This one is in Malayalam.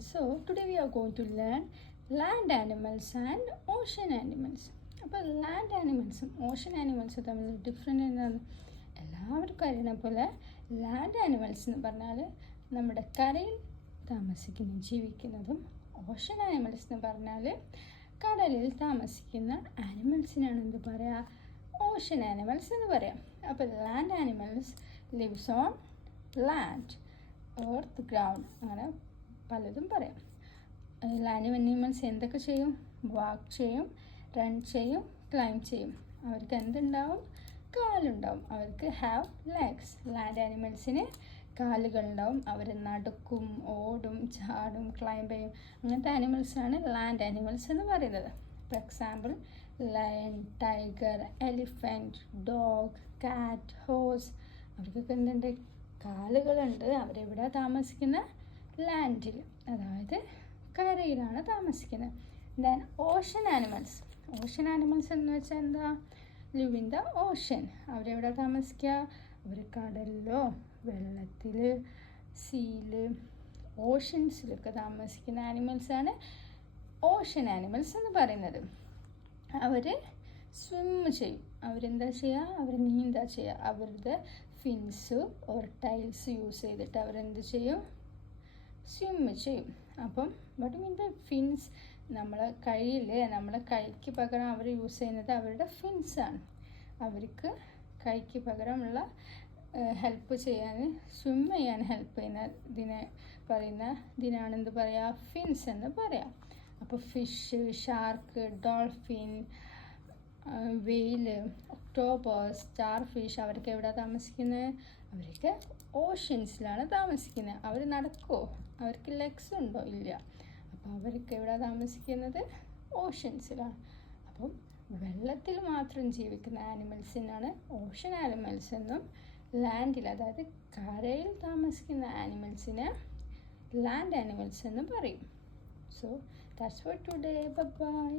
So today we are going to learn land animals and ocean animals. അപ്പോൾ ലാൻഡ് ആനിമൽസും ഓഷൻ ആനിമൽസും തമ്മിൽ ഡിഫറെൻ്റ് എന്താണ്? എല്ലാവർക്കും അറിയണ പോലെ ലാൻഡ് ആനിമൽസ് എന്ന് പറഞ്ഞാൽ നമ്മുടെ കരയിൽ ജീവിക്കുന്നതും, ഓഷൻ ആനിമൽസ് എന്ന് പറഞ്ഞാൽ കടലിൽ താമസിക്കുന്ന ആനിമൽസിനാണ് എന്ത് പറയുക? ഓഷൻ ആനിമൽസ് എന്ന് പറയാം. അപ്പോൾ land animals lives on land, earth, ground, അങ്ങനെ പലതും പറയാം. ലാൻഡ് ആനിമൽസ് എന്തൊക്കെ ചെയ്യും? വാക്ക് ചെയ്യും, റൺ ചെയ്യും, ക്ലൈംബ് ചെയ്യും. അവർക്ക് എന്തുണ്ടാവും? കാലുണ്ടാവും. അവർക്ക് ഹാവ് ലെഗ്സ്. ലാൻഡ് ആനിമൽസിന് കാലുകളുണ്ടാവും. അവർ നടക്കും, ഓടും, ചാടും, ക്ലൈംബ് ചെയ്യും. അങ്ങനത്തെ ആനിമൽസാണ് ലാൻഡ് ആനിമൽസ് എന്ന് പറയുന്നത്. For example lion, tiger, elephant, dog, cat, horse. അവർക്കൊക്കെ എന്തുണ്ട്? കാലുകളുണ്ട്. അവരെവിടെ താമസിക്കുന്ന? ലാൻഡിൽ, അതായത് കരയിലാണ് താമസിക്കുന്നത്. Then ocean animals. Ocean animals എന്ന് വെച്ചാൽ എന്താ? Live in the ocean. അവരെവിടെ താമസിക്കുക? അവർ കടലിലോ, വെള്ളത്തിൽ, സീയിൽ, ഓഷൻസിലൊക്കെ താമസിക്കുന്ന ആനിമൽസാണ് ഓഷൻ ആനിമൽസ് എന്ന് പറയുന്നത്. അവർ സ്വിം ചെയ്യും. അവരെന്താ ചെയ്യുക? അവർ നീന്താ ചെയ്യുക. അവരുടെ ഫിൻസ് ഓർ ടൈൽസ് യൂസ് ചെയ്തിട്ട് അവരെന്ത് ചെയ്യും? സ്വിം ചെയ്യും. അപ്പം വാട്ട് മീൻ ബൈ ഫിൻസ്? നമ്മളെ കൈക്ക് പകരം അവർ യൂസ് ചെയ്യുന്നത് അവരുടെ ഫിൻസാണ്. അവർക്ക് കൈക്ക് പകരമുള്ള ഹെൽപ്പ് ചെയ്യാൻ, സ്വിം ചെയ്യാൻ ഹെൽപ്പ് ചെയ്യുന്ന ഇതിനാണെന്ത് പറയുക? ഫിൻസ് എന്ന് പറയാം. അപ്പോൾ ഫിഷ്, ഷാർക്ക്, ഡോൾഫിൻ, വെയില്, ഒക്ടോപസ്, സ്റ്റാർ ഫിഷ് അവർക്ക് എവിടെ താമസിക്കുന്നത്? അവർക്ക് ഓഷൻസിലാണ് താമസിക്കുന്നത്. അവർ നടക്കുമോ? അവർക്ക് ലെഗ്സ് ഉണ്ടോ? ഇല്ല. അപ്പോൾ അവർക്ക് എവിടെ താമസിക്കുന്നത്? ഓഷൻസിലാണ്. അപ്പം വെള്ളത്തിൽ മാത്രം ജീവിക്കുന്ന ആനിമൽസിനാണ് ഓഷൻ ആനിമൽസ് എന്നും, ലാൻഡിൽ, അതായത് കരയിൽ താമസിക്കുന്ന ആനിമൽസിന് ലാൻഡ് ആനിമൽസ് എന്നും പറയും. So that's for today. By.